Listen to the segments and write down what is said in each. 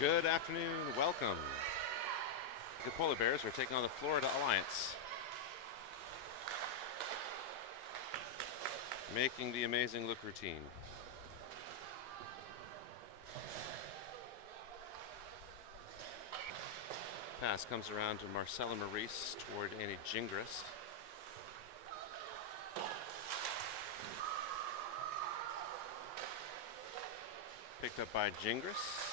Good afternoon, welcome. The Polar Bears are taking on the Florida Alliance. Making the amazing look routine. Pass comes around to Marcella Maurice toward Annie Gingras. Picked up by Gingras.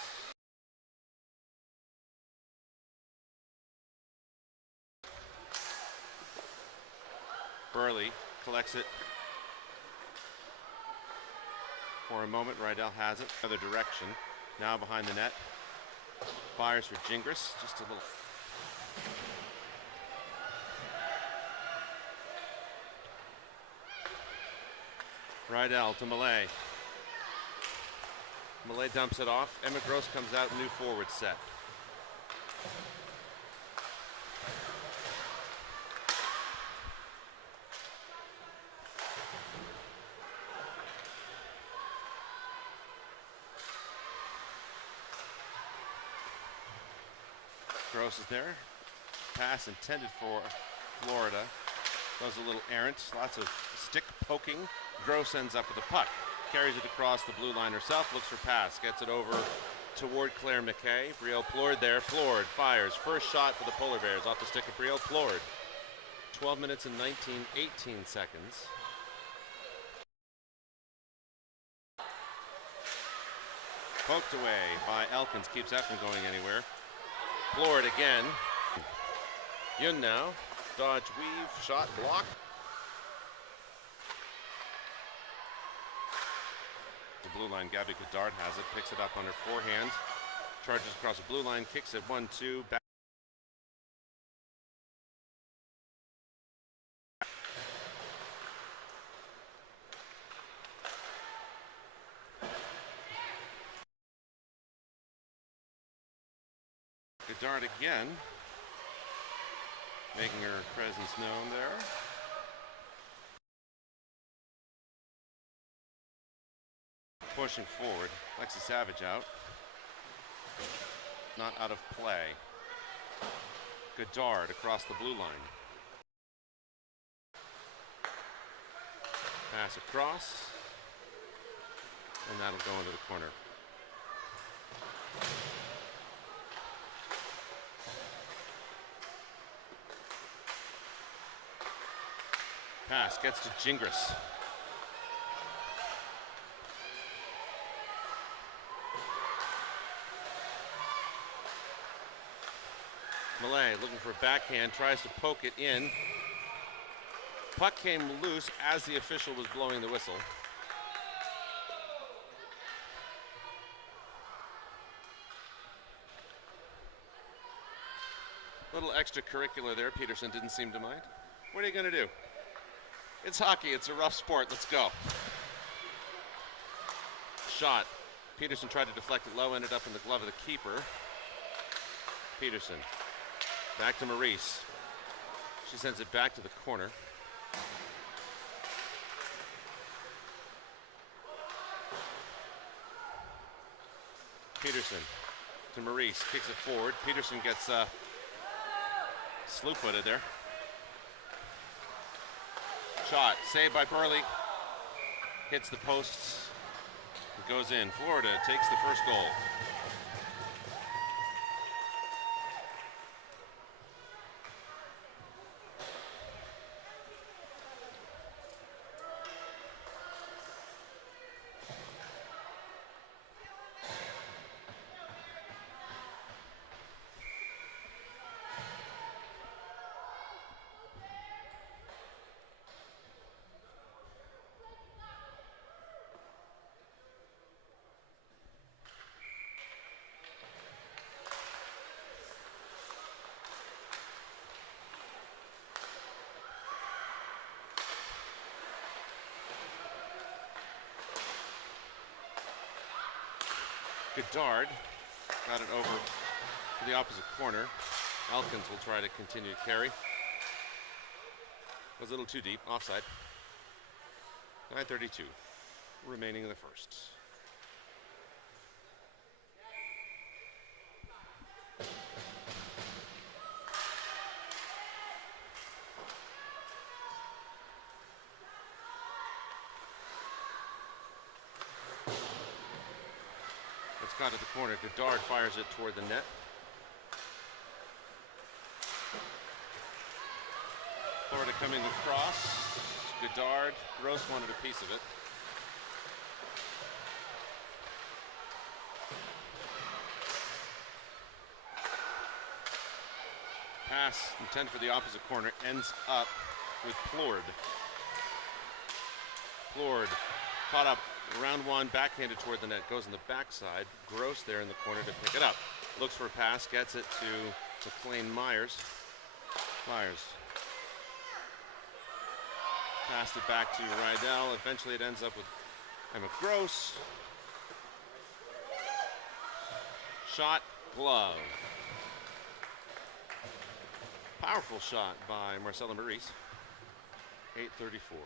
Burley collects it. For a moment, Rydell has it. Other direction. Now behind the net. Fires for Gingras. Just a little. Rydell to Malay. Malay dumps it off. Emma Gross comes out, new forward set. Gross is there. Pass intended for Florida. Goes a little errant. Lots of stick poking. Gross ends up with the puck. Carries it across the blue line herself. Looks for pass. Gets it over toward Claire McKay. Brielle Plourde there. Plourde fires. First shot for the Polar Bears off the stick of Brielle Plourde. 12 minutes and 18 seconds. Poked away by Elkins. Keeps that from going anywhere. Plourde again. Yun now. Dodge, weave, shot, block. The blue line, Gabby Godard has it. Picks it up on her forehand. Charges across the blue line, kicks it 1-2. Back. Godard again. Making her presence known there. Pushing forward. Lexi Savage out. Not out of play. Godard across the blue line. Pass across. And that'll go into the corner. Pass gets to Gingras. Malay looking for a backhand, tries to poke it in. Puck came loose as the official was blowing the whistle. Little extracurricular there. Peterson didn't seem to mind. What are you going to do? It's hockey. It's a rough sport. Let's go. Shot. Peterson tried to deflect it low, ended up in the glove of the keeper. Peterson. Back to Maurice. She sends it back to the corner. Peterson to Maurice. Kicks it forward. Peterson gets slew-footed there. Shot, saved by Burley, hits the posts, it goes in. Florida takes the first goal. Godard got it over to the opposite corner. Elkins will try to continue to carry. Was a little too deep, offside. 9:32 remaining in the first. Scott at the corner. Godard fires it toward the net. Florida coming across. Godard. Gross wanted a piece of it. Pass intended for the opposite corner ends up with Plord. Plord caught up around one, backhanded toward the net, goes on the backside. Gross there in the corner to pick it up. Looks for a pass, gets it to McLean Myers. Myers passed it back to Rydell. Eventually it ends up with Emma Gross. Shot, glove. Powerful shot by Marcella Maurice. 8:34.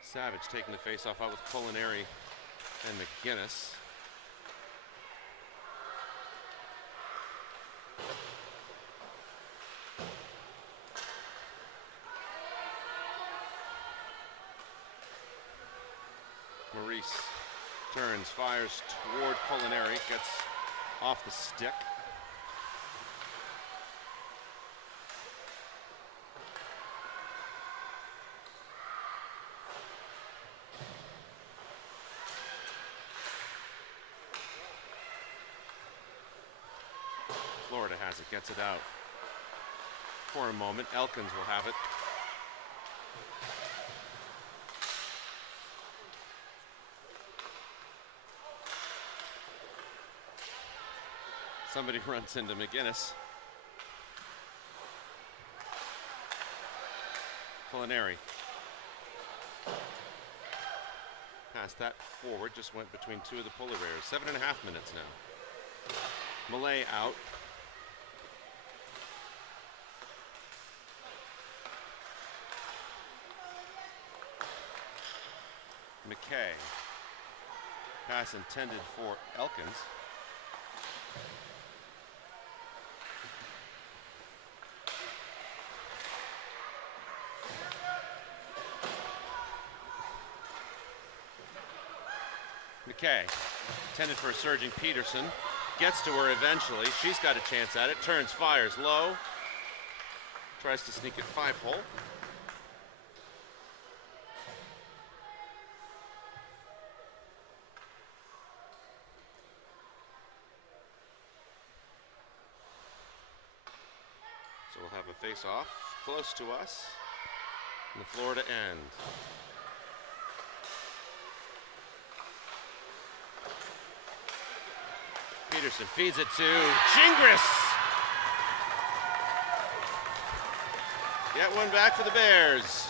Savage taking the face-off out with Culinary and McGinnis. Maurice turns, fires toward Culinary, gets off the stick. Florida has it, gets it out. For a moment, Elkins will have it. Somebody runs into McGinnis. Culinary. Pass that forward, just went between two of the polar bears. 7.5 minutes now. Malay out. McKay. Pass intended for Elkins. McKay, intended for a surging Peterson, gets to her eventually. She's got a chance at it, turns, fires low, tries to sneak it 5-hole. So we'll have a face-off close to us in the Florida end. Peterson feeds it to Gingras. Get one back for the Bears.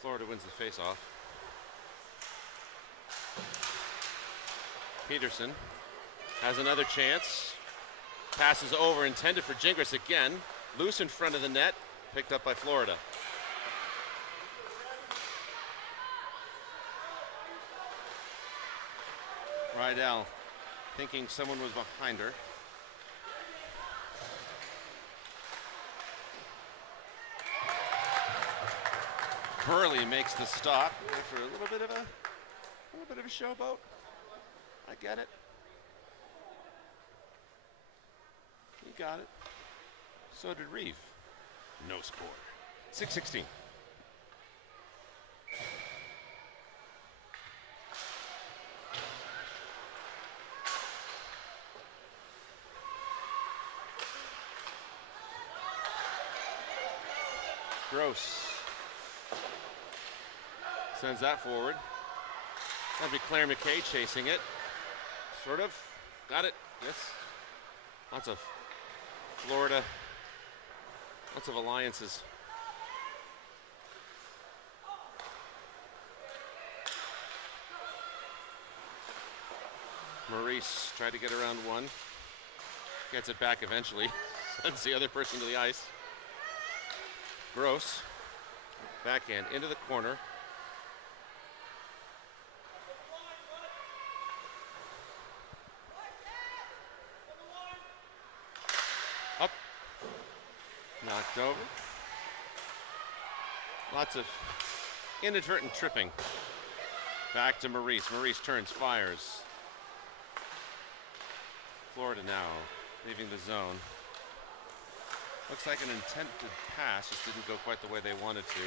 Florida wins the face-off. Peterson has another chance. Passes over, intended for Gingras again. Loose in front of the net, picked up by Florida. Rydell thinking someone was behind her. Burley makes the stop for a little bit of a showboat. I get it. You got it. So did Reeve. No score. 6:16. Gross sends that forward. That'd be Claire McKay chasing it. Sort of. Got it. Yes. Lots of Florida. Lots of alliances. Maurice tried to get around one. Gets it back eventually. Sends the other person to the ice. Gross. Backhand into the corner. Up. Knocked over. Lots of inadvertent tripping. Back to Maurice. Maurice turns, fires. Florida now leaving the zone. Looks like an intended pass, just didn't go quite the way they wanted to.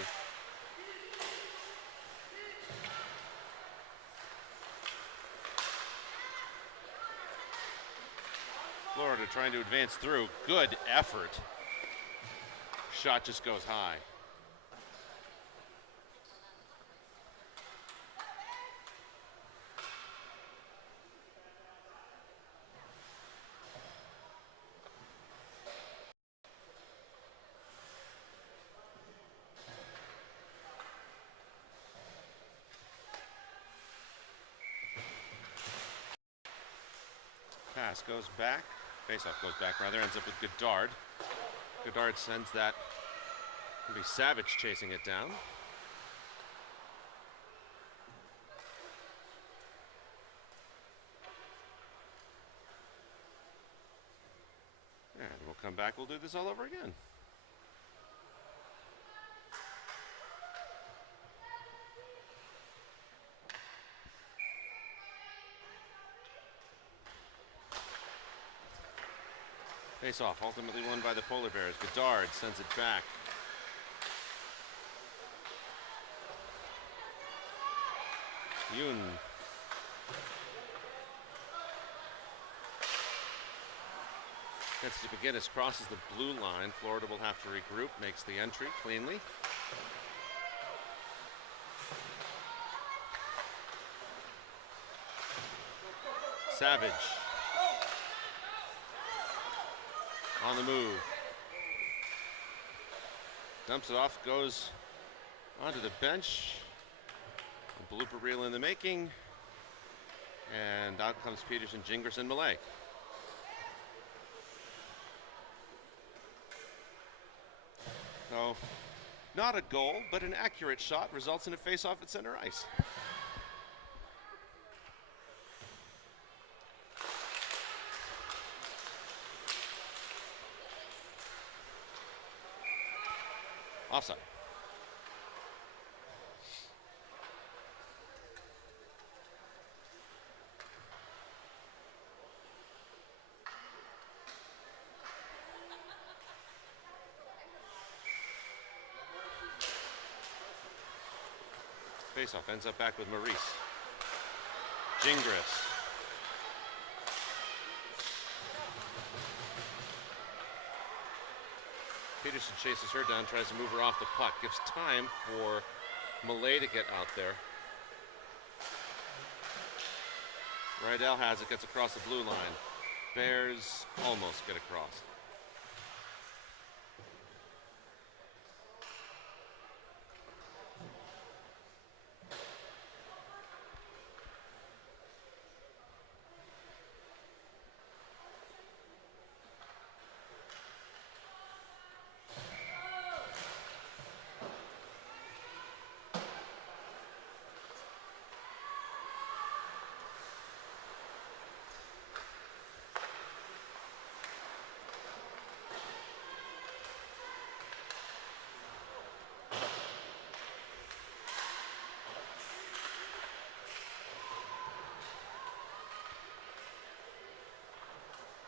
Florida trying to advance through. Good effort. Shot just goes high. Pass goes back. Faceoff goes back, rather, ends up with Goddard. Goddard sends that. It'll be Savage chasing it down. And we'll come back, we'll do this all over again. Face-off ultimately won by the Polar Bears. Goddard sends it back. Yoon. Gets to McGinnis, crosses the blue line. Florida will have to regroup, makes the entry cleanly. Savage. On the move. Dumps it off, goes onto the bench. A blooper reel in the making. And out comes Peterson, Gingras, and Malay. So, not a goal, but an accurate shot results in a face-off at center ice. Offside. Faceoff ends up back with Maurice. Gingras. Peterson chases her down, tries to move her off the puck. Gives time for Malay to get out there. Rydell has it, gets across the blue line. Bears almost get across.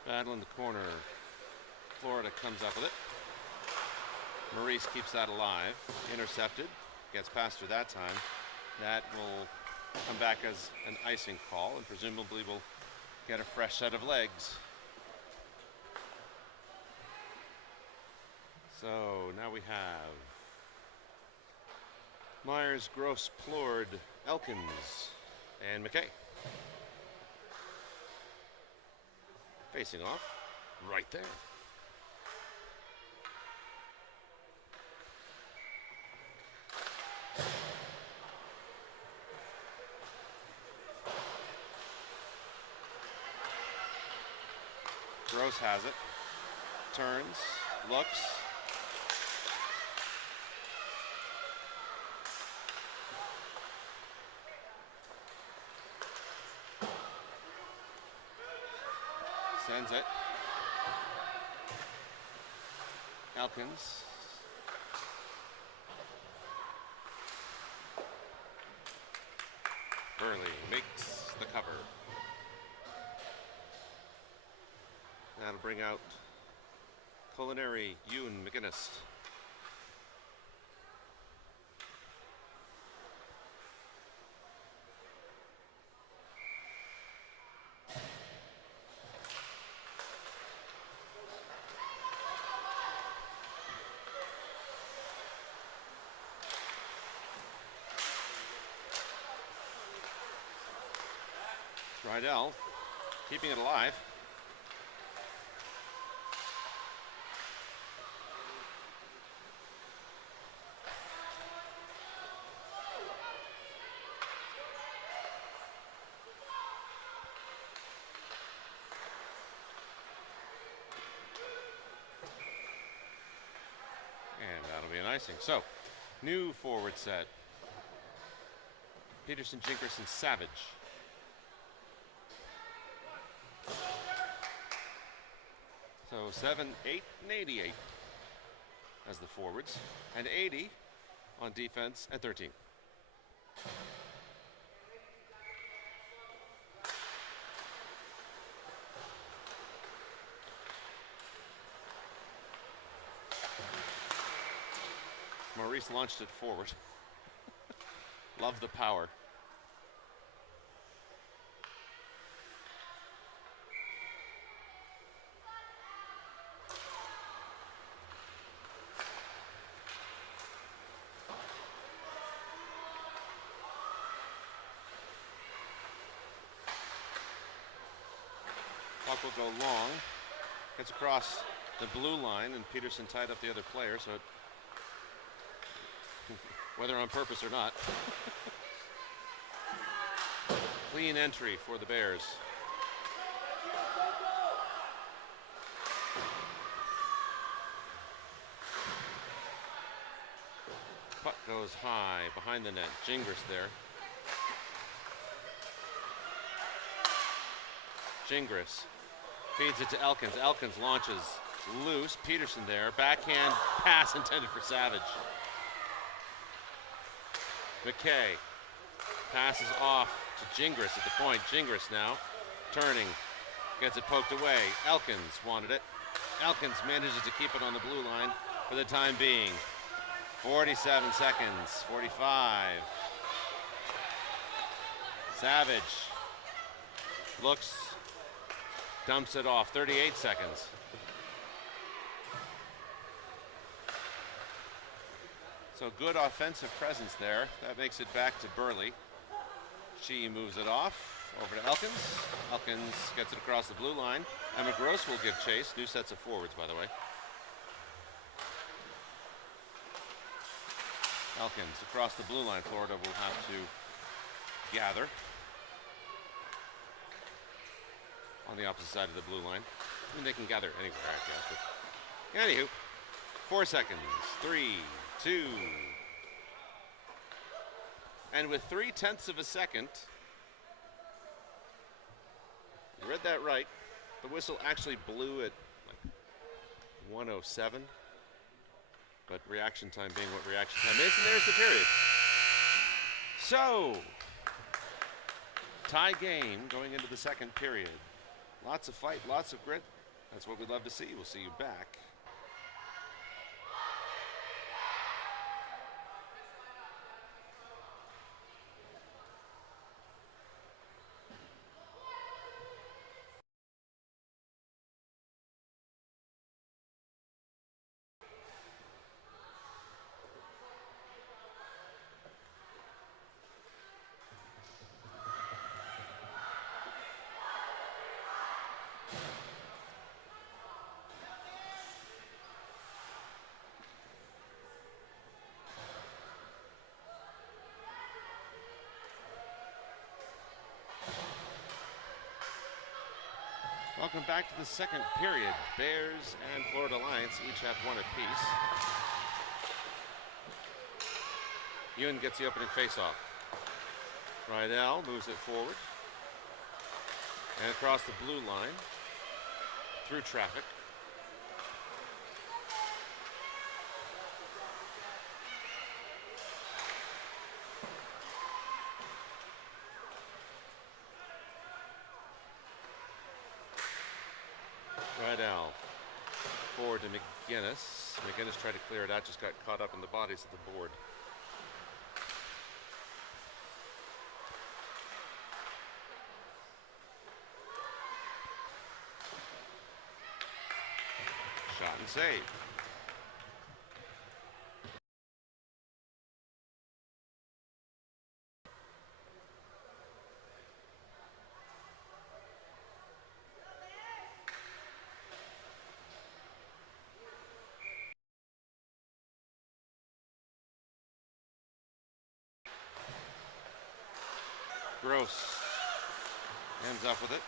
Battle in the corner. Florida comes up with it. Maurice keeps that alive. Intercepted. Gets past her that time. That will come back as an icing call and presumably will get a fresh set of legs. So now we have Myers, Gross, Plord, Elkins, and McKay. Facing off, right there. Gross has it. Turns. Looks. Sends it. Elkins. Burley makes the cover. That'll bring out Culinary Ewan McGinnis. Rydell keeping it alive. And that'll be an icing. So, new forward set. Peterson, Gingras, and Savage. So 7, 8, and 88 as the forwards, and 80 on defense and 13. Maurice launched it forward. Love the power. Puck will go long, gets across the blue line, and Peterson tied up the other player, so it, whether on purpose or not. Clean entry for the Bears. Puck goes high behind the net. Gingras there. Gingras feeds it to Elkins. Elkins launches loose. Peterson there. Backhand pass intended for Savage. McKay passes off to Gingras at the point. Gingras now turning. Gets it poked away. Elkins wanted it. Elkins manages to keep it on the blue line for the time being. 47 seconds. 45. Savage looks. Dumps it off, 38 seconds. So good offensive presence there. That makes it back to Burley. She moves it off, over to Elkins. Elkins gets it across the blue line. Emma Gross will give chase. New sets of forwards, by the way. Elkins across the blue line. Florida will have to gather. On the opposite side of the blue line. I mean, they can gather anywhere, I guess. But anywho, 4 seconds. 3, 2. And with 3/10 of a second, you read that right. The whistle actually blew at like 1:07. But reaction time being what reaction time is, and there's the period. So, tie game going into the second period. Lots of fight, lots of grit. That's what we'd love to see. We'll see you back. Welcome back to the second period. Bears and Florida Alliance each have one apiece. Yoon gets the opening faceoff. Rydell moves it forward and across the blue line through traffic. Rydell forward to McGinnis. McGinnis tried to clear it out, just got caught up in the bodies of the board. Shot and save. Gross ends up with it.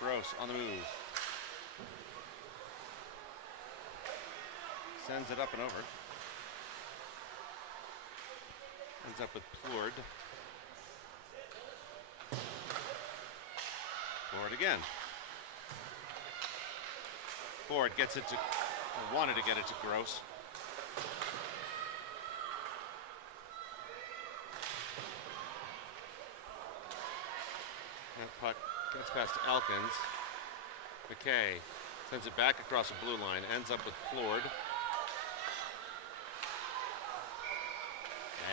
Gross on the move. Sends it up and over. Ends up with Plourde. Plourde again. Plourde gets it to, wanted to get it to Gross. That puck gets past Elkins. McKay sends it back across the blue line. Ends up with Plourde.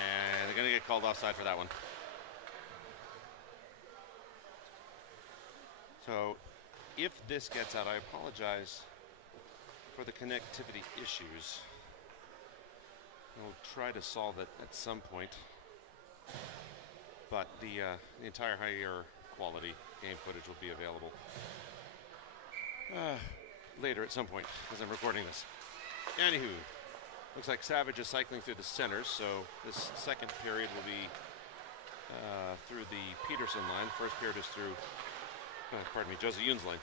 And they're going to get called offside for that one. So if this gets out, I apologize for the connectivity issues. We'll try to solve it at some point. But the entire higher quality game footage will be available later at some point as I'm recording this. Anywho, looks like Savage is cycling through the centers, so this second period will be through the Peterson line. First period is through, pardon me, Josie Yoon's line.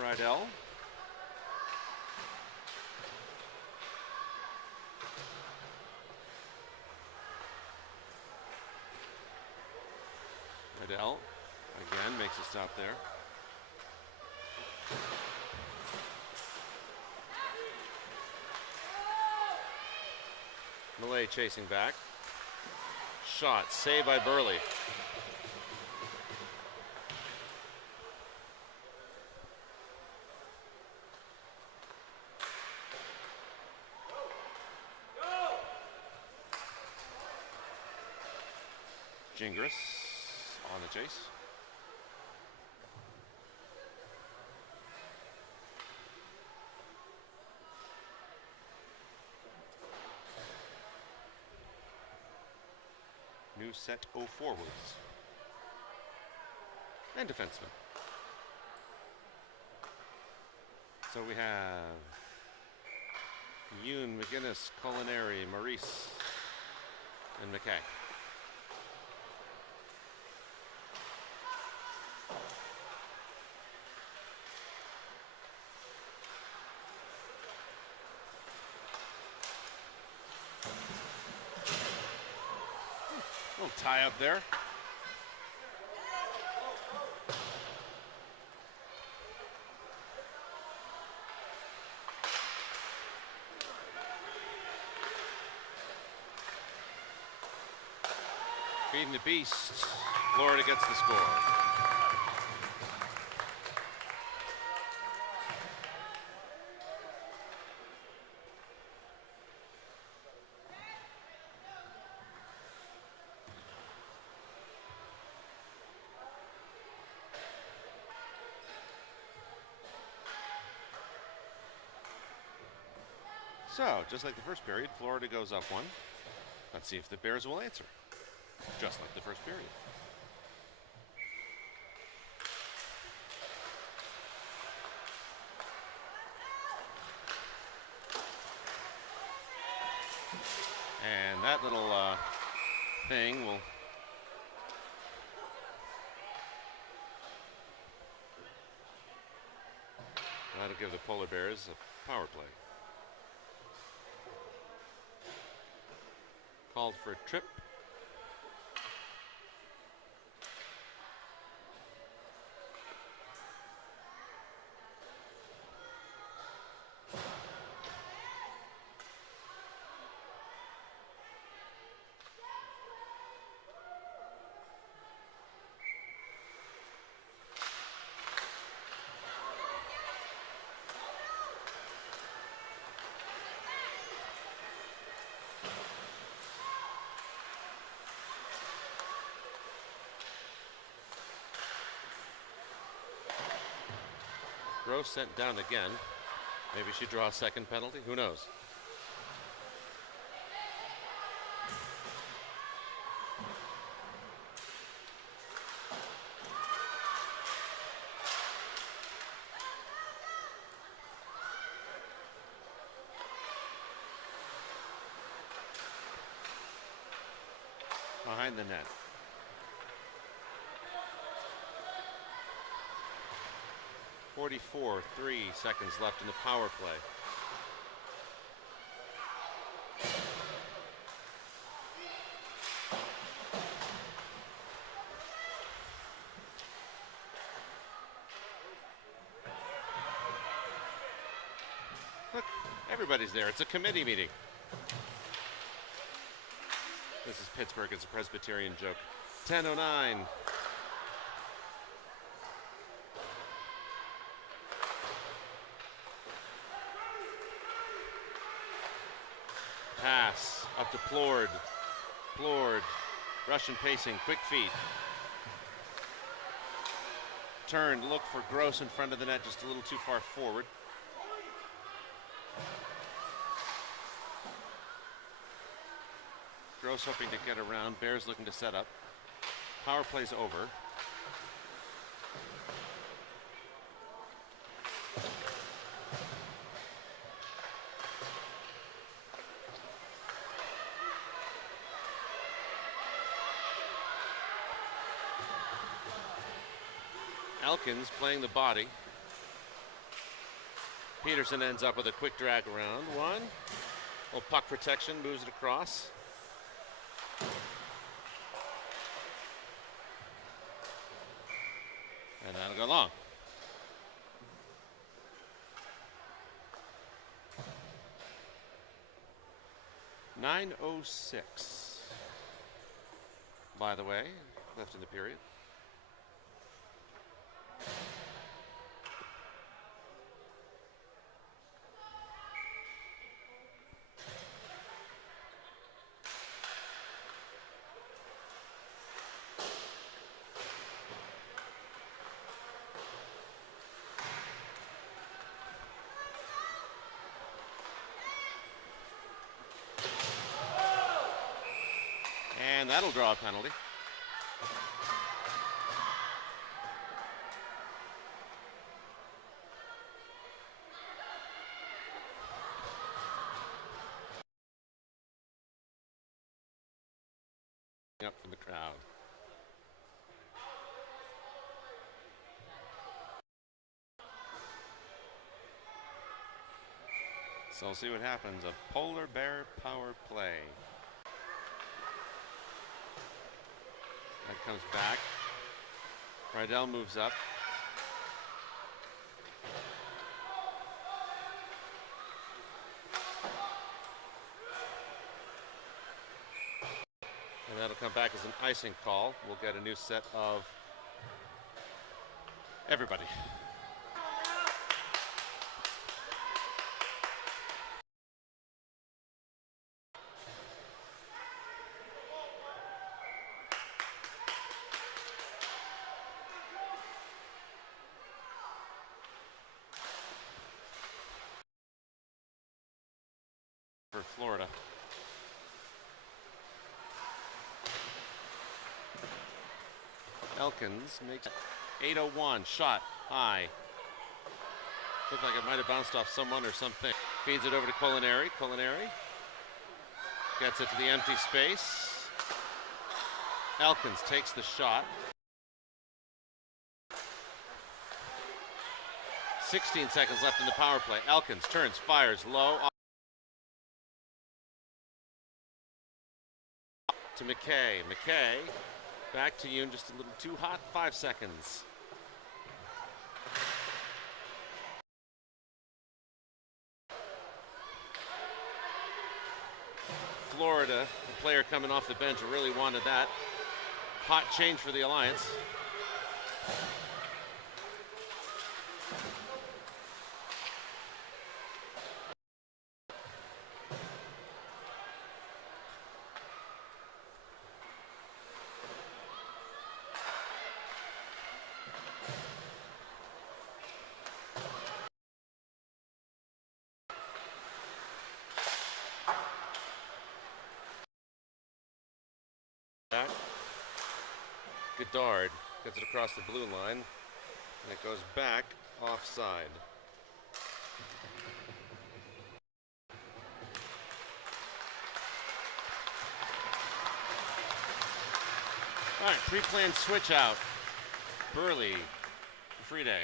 Rydell. Rydell again makes a stop there. Millay chasing back. Shot, saved by Burley. Gingras on the chase. New set O forwards. And defensemen. So we have Yoon, McGinnis, Culinary, Maurice, and McKay. Little tie up there. Feeding the beast. Florida gets the score. So, just like the first period, Florida goes up one. Let's see if the Bears will answer. Just like the first period. And that little thing will that'll give the Polar Bears a power play. Called for a trip. Gross sent down again. Maybe she draws a second penalty. Who knows? Behind the net. .3 seconds left in the power play. Look, everybody's there. It's a committee meeting. This is Pittsburgh. It's a Presbyterian joke. 10:09. Pass up to Plord. Plord. Russian pacing. Quick feet. Turned. Look for Gross in front of the net. Just a little too far forward. Gross hoping to get around. Bears looking to set up. Power play's over. Elkins playing the body. Peterson ends up with a quick drag around. One. Well, puck protection, moves it across. And that'll go long. .906, by the way, left in the period. And that'll draw a penalty. Up from the crowd. So we'll see what happens. A Polar Bear power play. That comes back. Rydell moves up. And that'll come back as an icing call. We'll get a new set of everybody. For Florida. Elkins makes 8:01 shot high. Looked like it might have bounced off someone or something. Feeds it over to Culinary. Culinary Gets it to the empty space. Elkins takes the shot. 16 seconds left in the power play. Elkins turns, fires low. To McKay. McKay back to Yoon, just a little too hot. 5 seconds. Florida, the player coming off the bench, really wanted that. Hot change for the Alliance. Back. Goddard gets it across the blue line, and it goes back offside. All right, pre-planned switch out. Burley for Friday.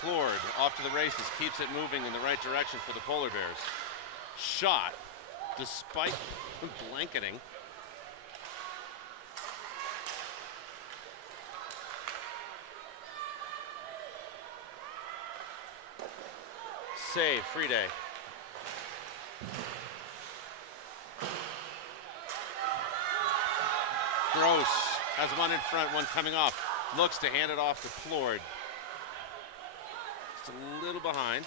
Plord off to the races, keeps it moving in the right direction for the Polar Bears. Shot, despite blanketing. Save, Friday. Gross has one in front, one coming off. Looks to hand it off to Plord. Just a little behind.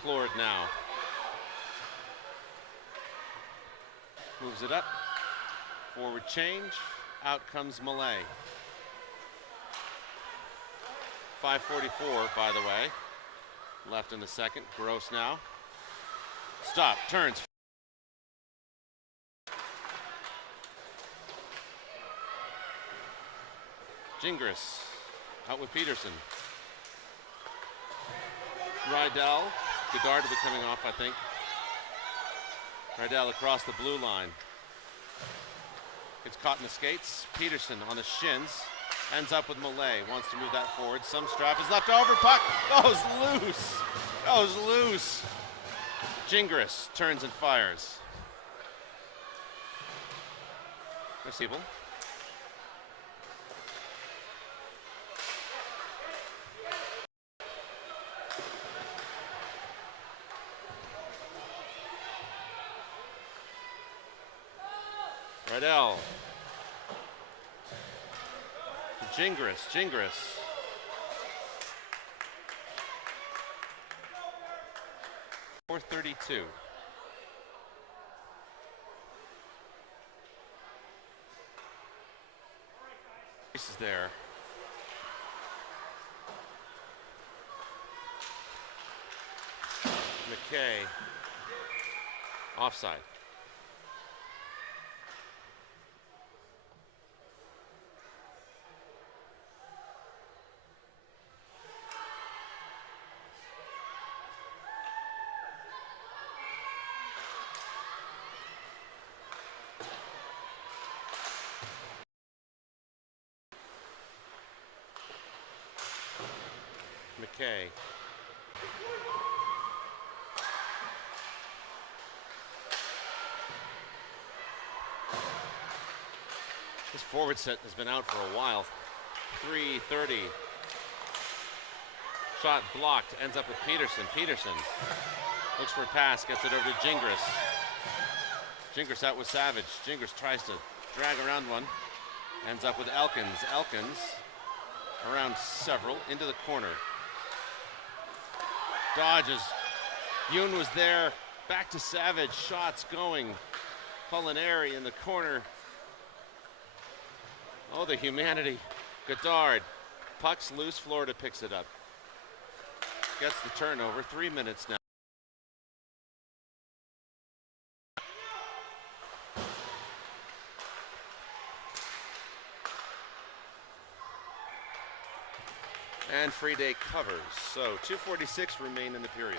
Plord now. Moves it up. Forward change. Out comes Malay. 5:44, by the way. Left in the second. Gross now. Stop. Turns. Gingras out with Peterson. Rydell. Goddard will be coming off, I think. Rydell across the blue line. Gets caught in the skates. Peterson on the shins. Ends up with Malay. Wants to move that forward. Some strap is left over. Puck goes loose. Goes loose. Gingras turns and fires. Receivable. Rydell. Gingras. 4:32. This is there. McKay. Offside. McKay. This forward set has been out for a while. 3:30. Shot blocked, ends up with Peterson. Peterson looks for a pass, gets it over to Gingras. Gingras out with Savage. Gingras tries to drag around one. Ends up with Elkins. Elkins around several, into the corner. Dodges. Yoon was there. Back to Savage. Shots going. Culinary in the corner. Oh, the humanity. Goddard. Puck's loose. Florida picks it up. Gets the turnover. 3 minutes now. And Freeday covers. So 2:46 remain in the period.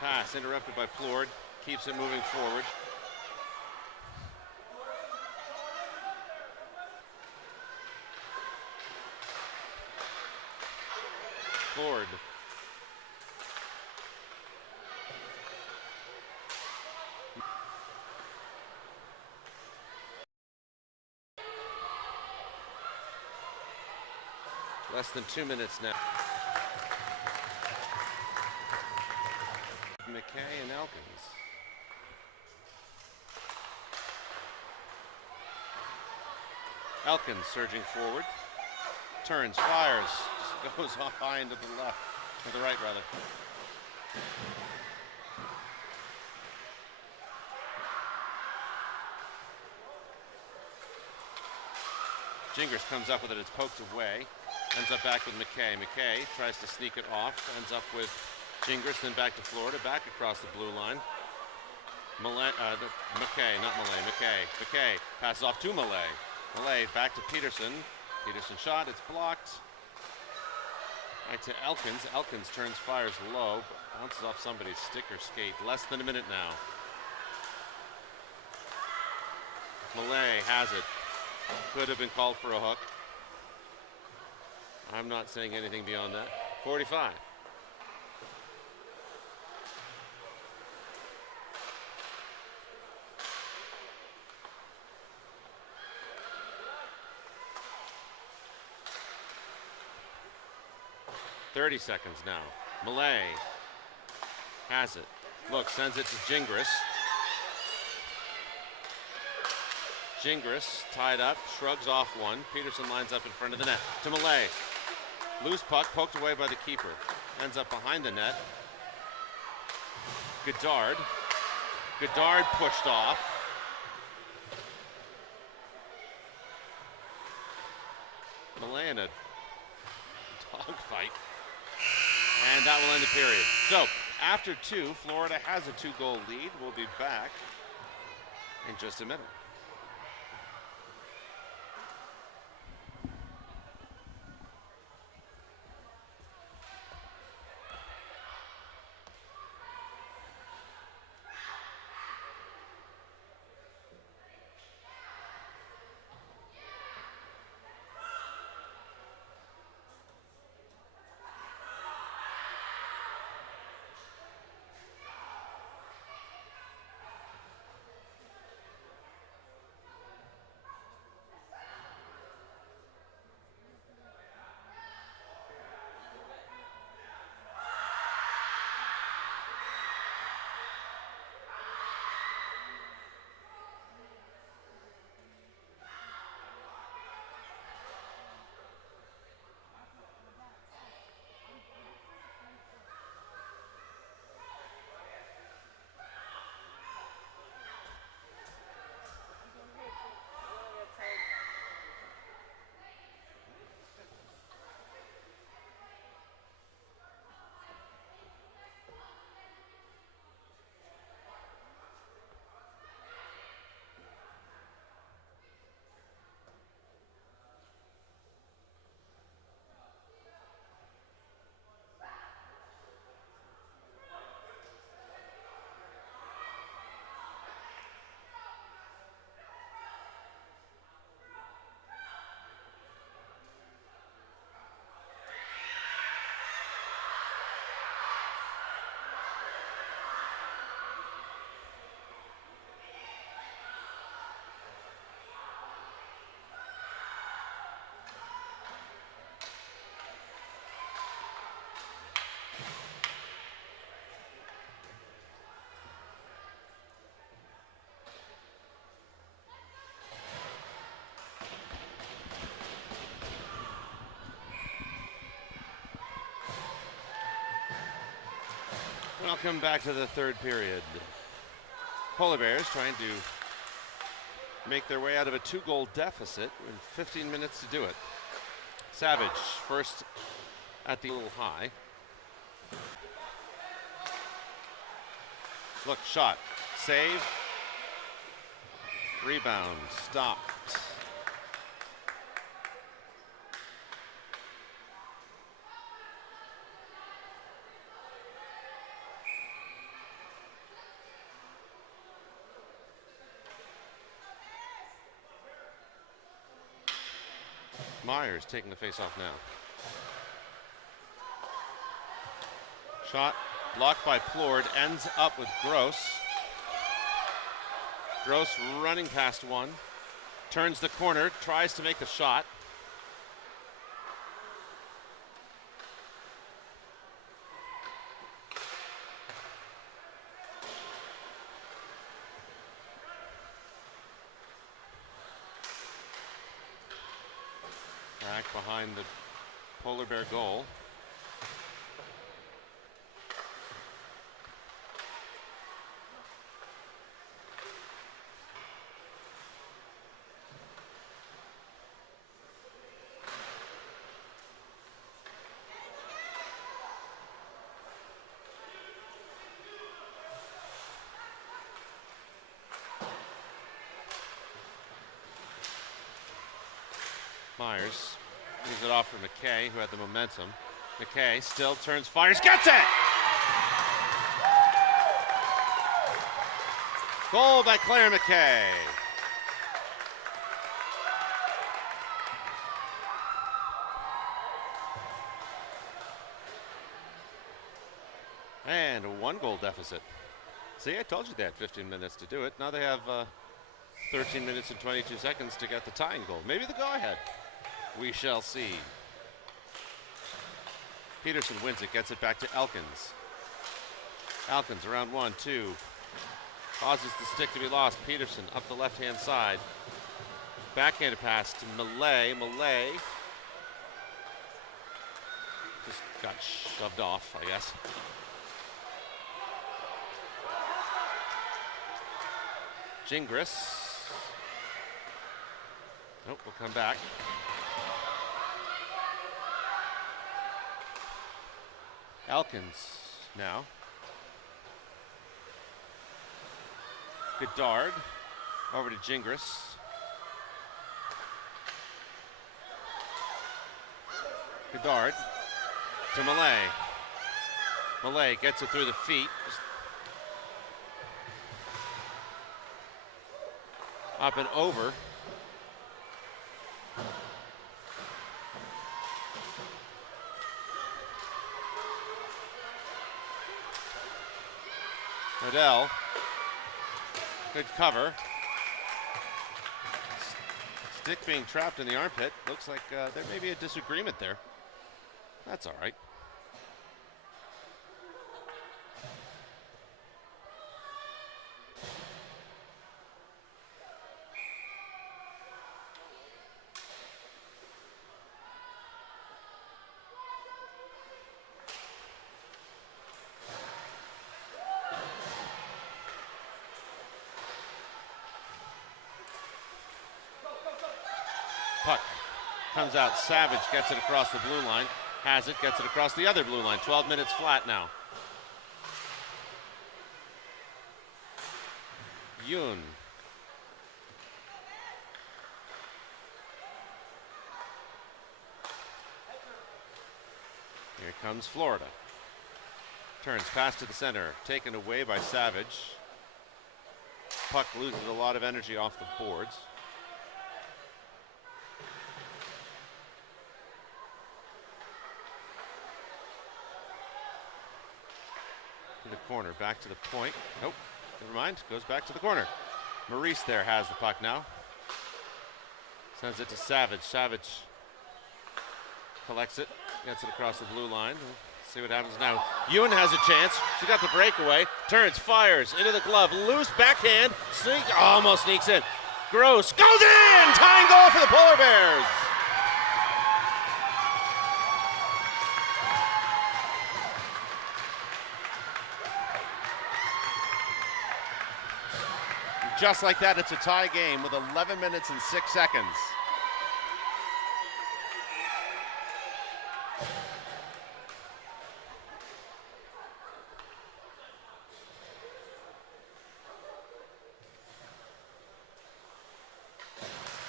Pass interrupted by Plourde. Keeps it moving forward. Plourde. Less than 2 minutes now. McKay and Elkins. Elkins surging forward. Turns, fires, goes off high into the left, or the right rather. Gingras comes up with it, it's poked away. Ends up back with McKay. McKay tries to sneak it off, ends up with Gingras, then back to Florida, back across the blue line. McKay, not Malay, McKay passes off to Malay. Malay back to Peterson. Peterson shot, it's blocked. Right to Elkins. Elkins turns, fires low, bounces off somebody's stick or skate. Less than a minute now. Malay has it. Could have been called for a hook. I'm not saying anything beyond that. 45. .30 seconds now. Malay has it. Look, sends it to Gingras. Gingras tied up, shrugs off one. Peterson lines up in front of the net. To Malay. Loose puck, poked away by the keeper. Ends up behind the net. Godard. Godard pushed off. Malay in a dogfight. And that will end the period. So, after 2, Florida has a 2-goal lead. We'll be back in just a minute. Welcome back to the third period. Polar Bears trying to make their way out of a 2-goal deficit in 15 minutes to do it. Savage first at the little high. Look, shot, save, rebound, stopped. Myers taking the face off now. Shot blocked by Plord, ends up with Gross. Gross running past one, turns the corner, tries to make the shot. Back behind the Polar Bear goal. Myers leaves it off for McKay, who had the momentum. McKay still turns, fires, gets it! Goal by Claire McKay. And a 1-goal deficit. See, I told you they had 15 minutes to do it. Now they have 13 minutes and 22 seconds to get the tying goal. Maybe the go-ahead. We shall see. Peterson wins it, gets it back to Elkins. Elkins around 1-2. Causes the stick to be lost. Peterson up the left-hand side. Backhanded pass to Millay. Millay just got shoved off, I guess. Gingras. Nope, we'll come back. Elkins now. Godard over to Gingras. Godard to Millay. Millay gets it through the feet. Up and over. Odell, good cover. Stick being trapped in the armpit. Looks like there may be a disagreement there. That's all right. Puck comes out. Savage gets it across the blue line. Has it, gets it across the other blue line. 12 minutes flat now. Yoon. Here comes Florida. Turns, pass to the center. Taken away by Savage. Puck loses a lot of energy off the boards. To the corner, back to the point. Nope, never mind, goes back to the corner. Maurice there has the puck now. Sends it to Savage. Savage collects it, gets it across the blue line. We'll see what happens now. Yoon has a chance. She got the breakaway. Turns, fires into the glove. Loose backhand. Almost sneaks in. Gross goes in! Tying goal for the Polar Bears. Just like that, it's a tie game with 11 minutes and 6 seconds.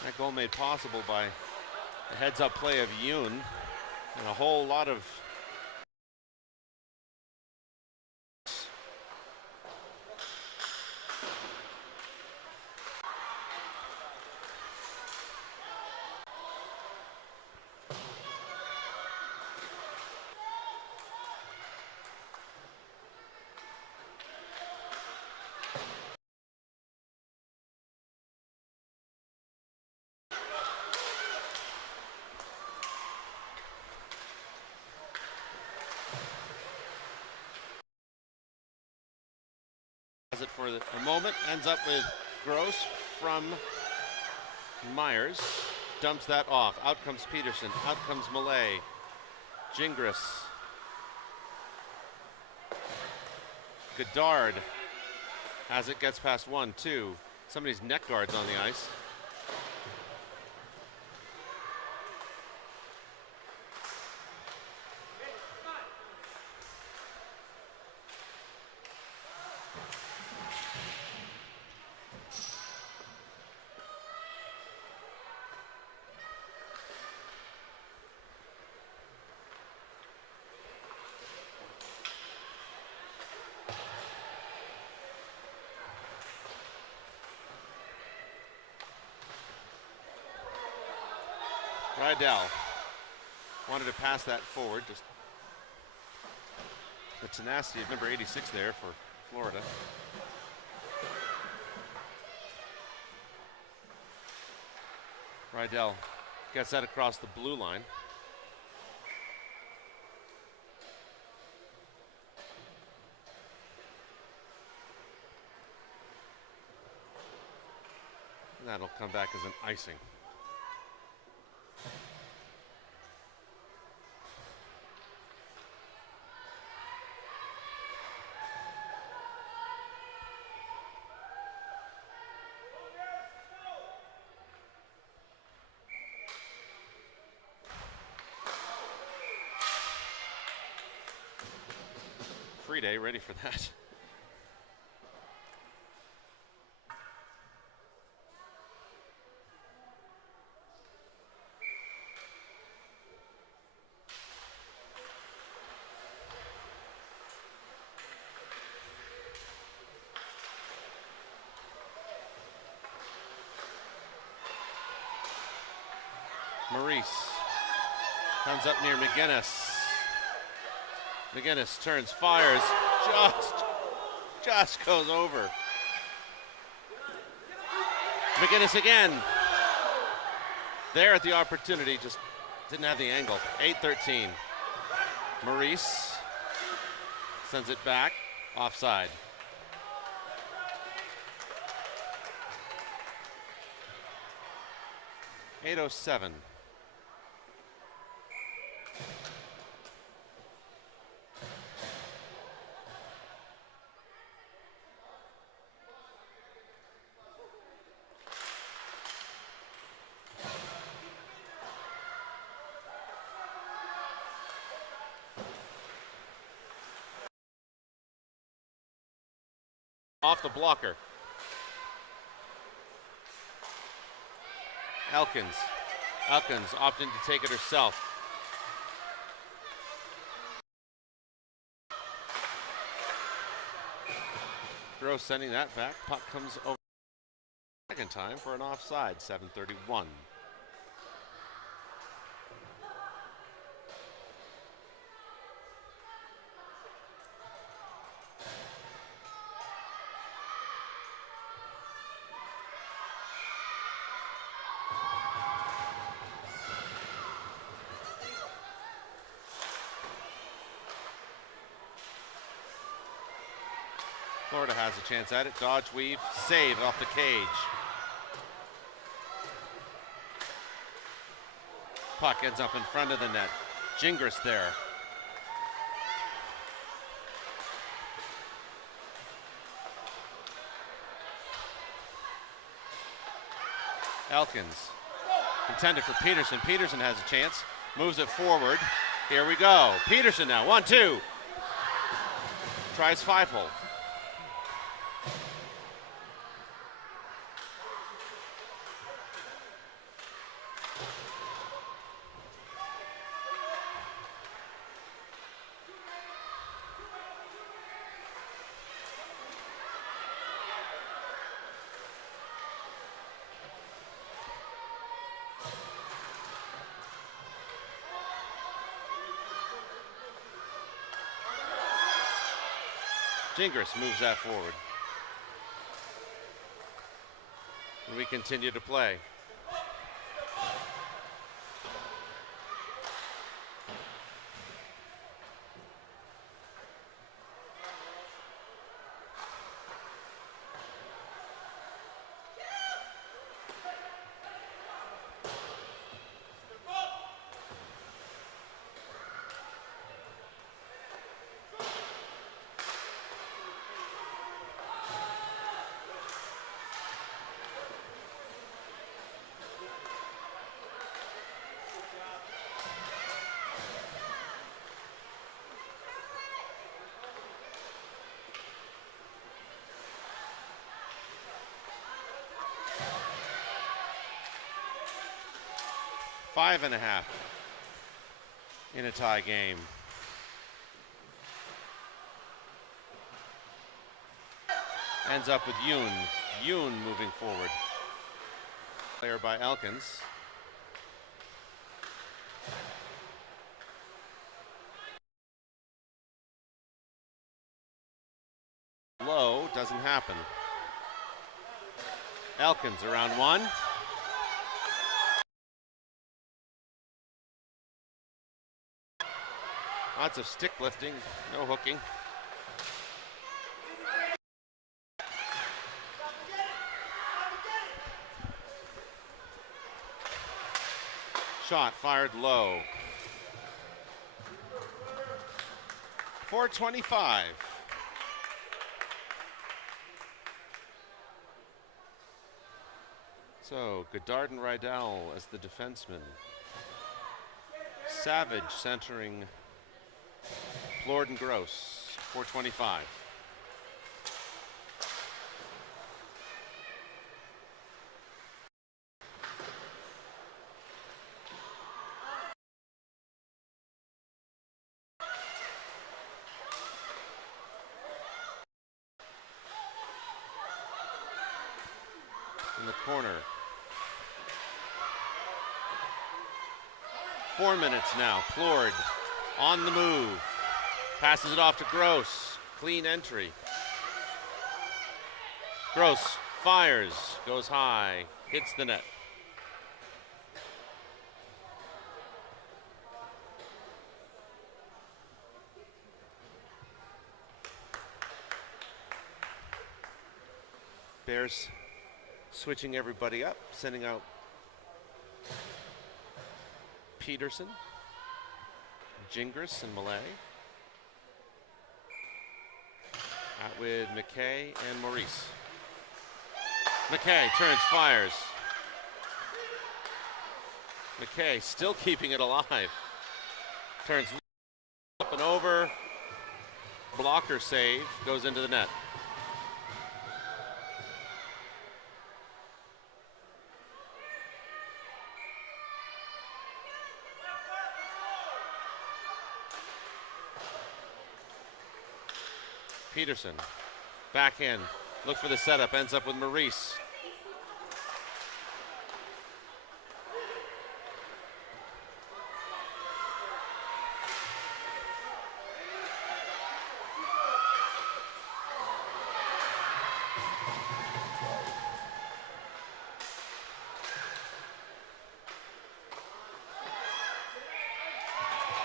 That goal made possible by the heads-up play of Yoon and a whole lot of it for a moment, ends up with Gross from Myers, dumps that off. Out comes Peterson, out comes Malay, Gingras, Godard, as it gets past 1, 2. Somebody's neck guard's on the ice. Rydell wanted to pass that forward, just the tenacity of number 86 there for Florida. Rydell gets that across the blue line. And that'll come back as an icing. Free day, ready for that. Maurice comes up near McGinnis. McGinnis turns, fires, just goes over. McGinnis again. There at the opportunity, just didn't have the angle. 8-13. Maurice sends it back, offside. .807. Off the blocker. Elkins opting to take it herself. Gross sending that back. Puck comes over second time for an offside. 7:31. Florida has a chance at it. Dodge, weave, save off the cage. Puck ends up in front of the net. Gingras there. Elkins intended for Peterson. Peterson has a chance. Moves it forward. Here we go. Peterson now. 1-2. Tries 5-hole. Gingras moves that forward. And we continue to play. Five and a half in a tie game. Ends up with Yoon. Yoon moving forward. Player by Elkins. Low, doesn't happen. Elkins around one. Lots of stick lifting, no hooking. Shot fired low. 425. So Goddard and Rydell as the defenseman. Savage centering Lord and Gross, 425. In the corner. 4 minutes now. Plord on the move. Passes it off to Gross. Clean entry. Gross fires, goes high, hits the net. Bears switching everybody up, sending out Peterson, Gingras, and Malay. Out with McKay and Maurice. McKay turns, fires. McKay still keeping it alive. Turns up and over. Blocker save, goes into the net. Peterson, backhand, look for the setup, ends up with Maurice.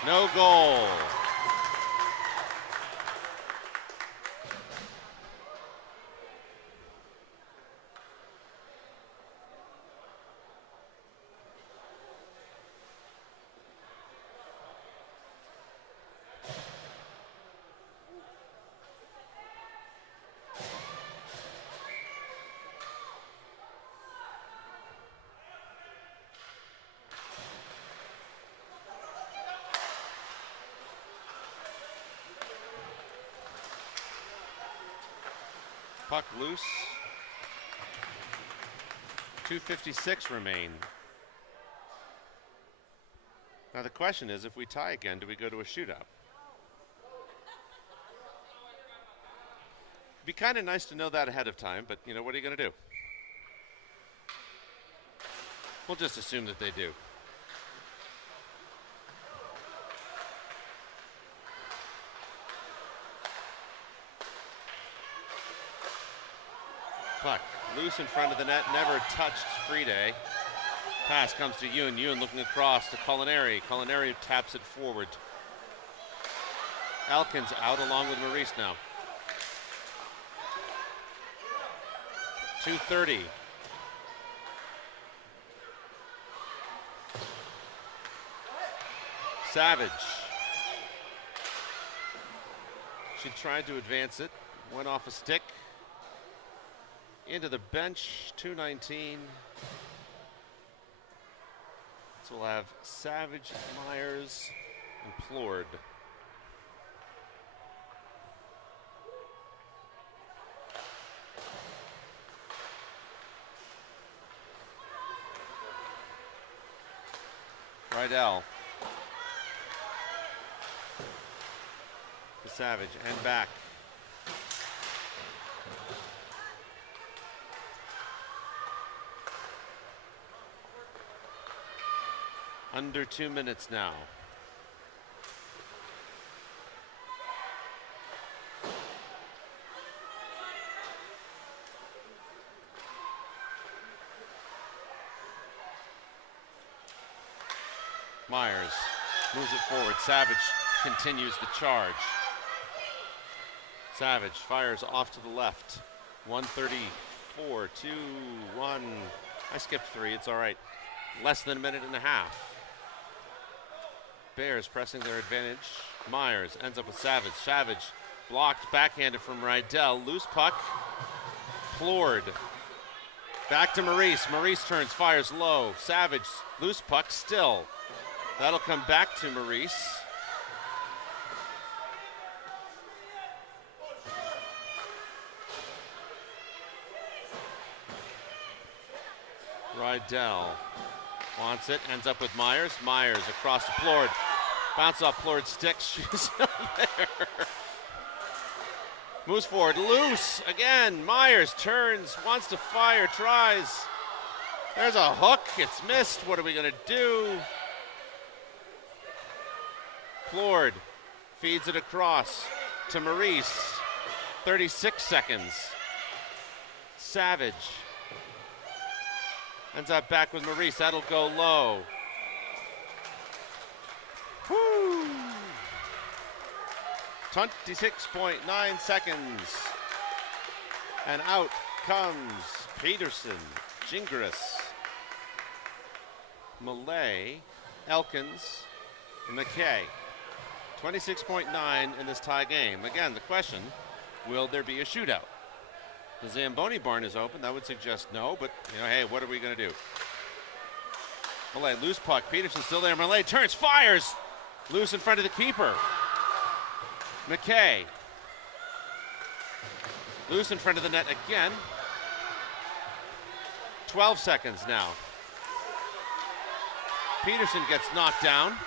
No goal. Puck loose. 2:56 remain. Now the question is, if we tie again, do we go to a shootout? It'd be kind of nice to know that ahead of time, but you know, what are you going to do? We'll just assume that they do. Puck loose in front of the net, never touched Friede. Pass comes to Yoon. Yoon looking across to Culinary. Culinary taps it forward. Elkins out along with Maurice now. 2:30. Savage. She tried to advance it. Went off a stick. Into the bench. 2:19. So we'll have Savage, Myers, and Plord. Rydell to Savage and back. Under 2 minutes now. Myers moves it forward. Savage continues the charge. Savage fires off to the left. 1:34, 2-1. I skipped 3, it's all right. Less than a minute and a half. Bears pressing their advantage. Myers ends up with Savage. Savage blocked, backhanded from Rydell. Loose puck. Plord. Back to Maurice. Maurice turns, fires low. Savage, loose puck still. That'll come back to Maurice. Rydell wants it, ends up with Myers. Myers across to Plord. Bounce off Plord's stick. She's still there. Moves forward, loose again. Myers turns, wants to fire, tries. There's a hook, it's missed. What are we gonna do? Plord feeds it across to Maurice. 36 seconds. Savage ends up back with Maurice. That'll go low. Woo! 26.9 seconds. And out comes Peterson, Gingras, Malay, Elkins, McKay. 26.9 in this tie game. Again, the question, will there be a shootout? The Zamboni barn is open. That would suggest no, but, you know, hey, what are we going to do? Malay, loose puck. Peterson still there. Malay turns, fires. Loose in front of the keeper. McKay. Loose in front of the net again. 12 seconds now. Peterson gets knocked down.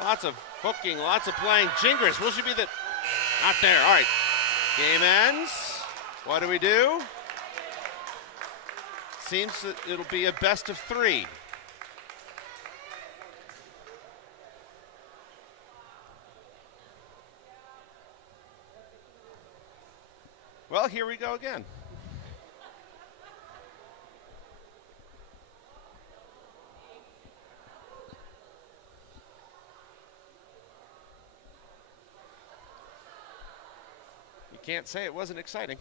Lots of hooking, lots of playing. Gingras, will she be the... Not there, all right. Game ends. What do we do? Seems that it'll be a best of 3. Well, here we go again. You can't say it wasn't exciting.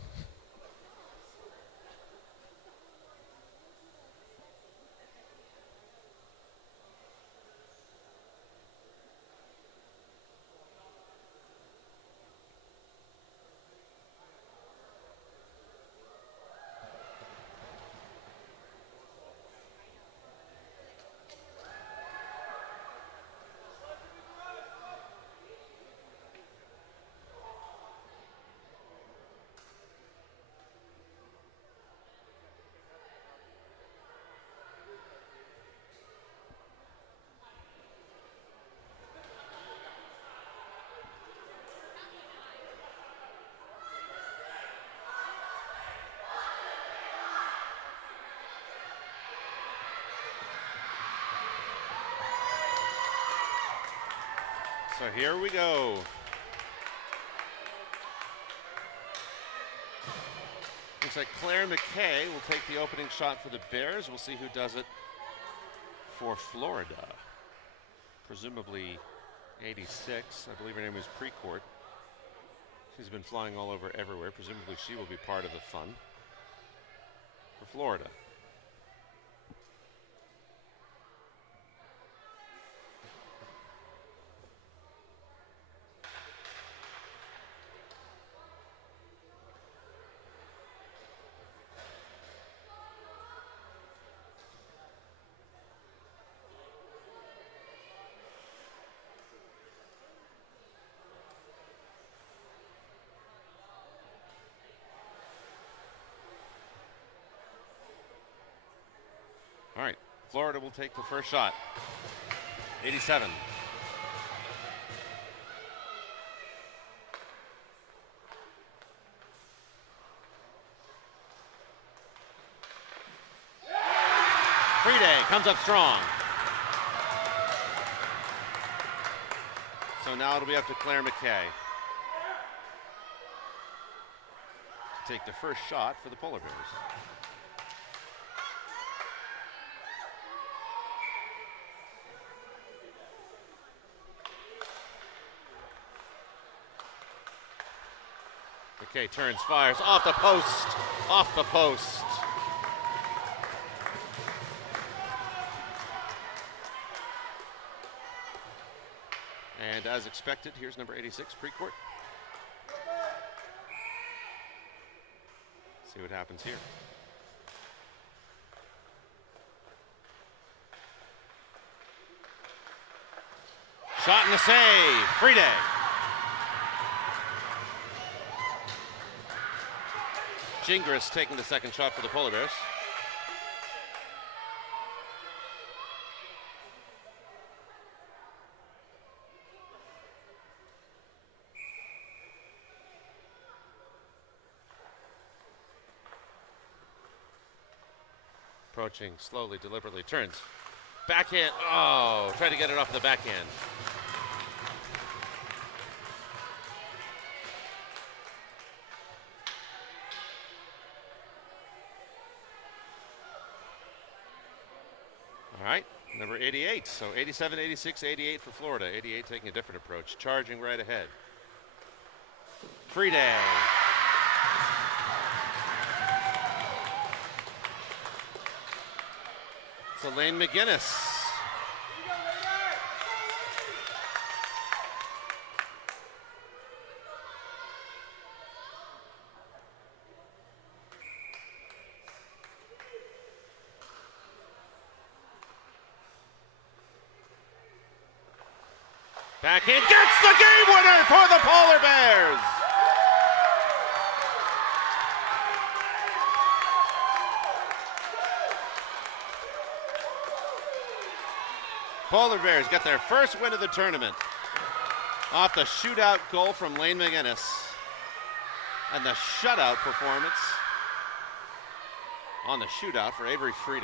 So here we go. Looks like Claire McKay will take the opening shot for the Bears. We'll see who does it for Florida. Presumably 86. I believe her name is Precourt. She's been flying all over everywhere. Presumably she will be part of the fun for Florida. All right, Florida will take the first shot. 87. Friede comes up strong. So now it'll be up to Claire McKay to take the first shot for the Polar Bears. McKay turns, fires, off the post, off the post. And as expected, here's number 86, Precourt. See what happens here. Shot and a save, Friede. Gingras taking the second shot for the Polar Bears. Approaching slowly, deliberately, turns. Backhand, oh, tried to get it off the backhand. All right, number 88. So 87, 86, 88 for Florida. 88 taking a different approach, charging right ahead. Friede. So Lane McGinnis. Backhand gets the game winner for the Polar Bears. Polar Bears get their first win of the tournament off the shootout goal from Lane McGinnis and the shutout performance on the shootout for Avery Friede.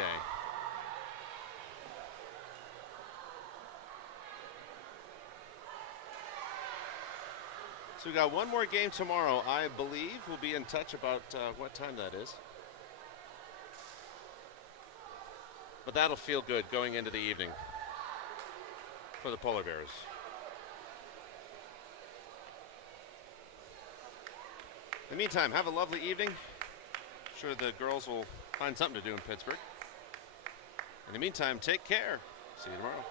So we got one more game tomorrow. I believe we'll be in touch about what time that is. But that'll feel good going into the evening for the Polar Bears. In the meantime, have a lovely evening. I'm sure the girls will find something to do in Pittsburgh. In the meantime, take care. See you tomorrow.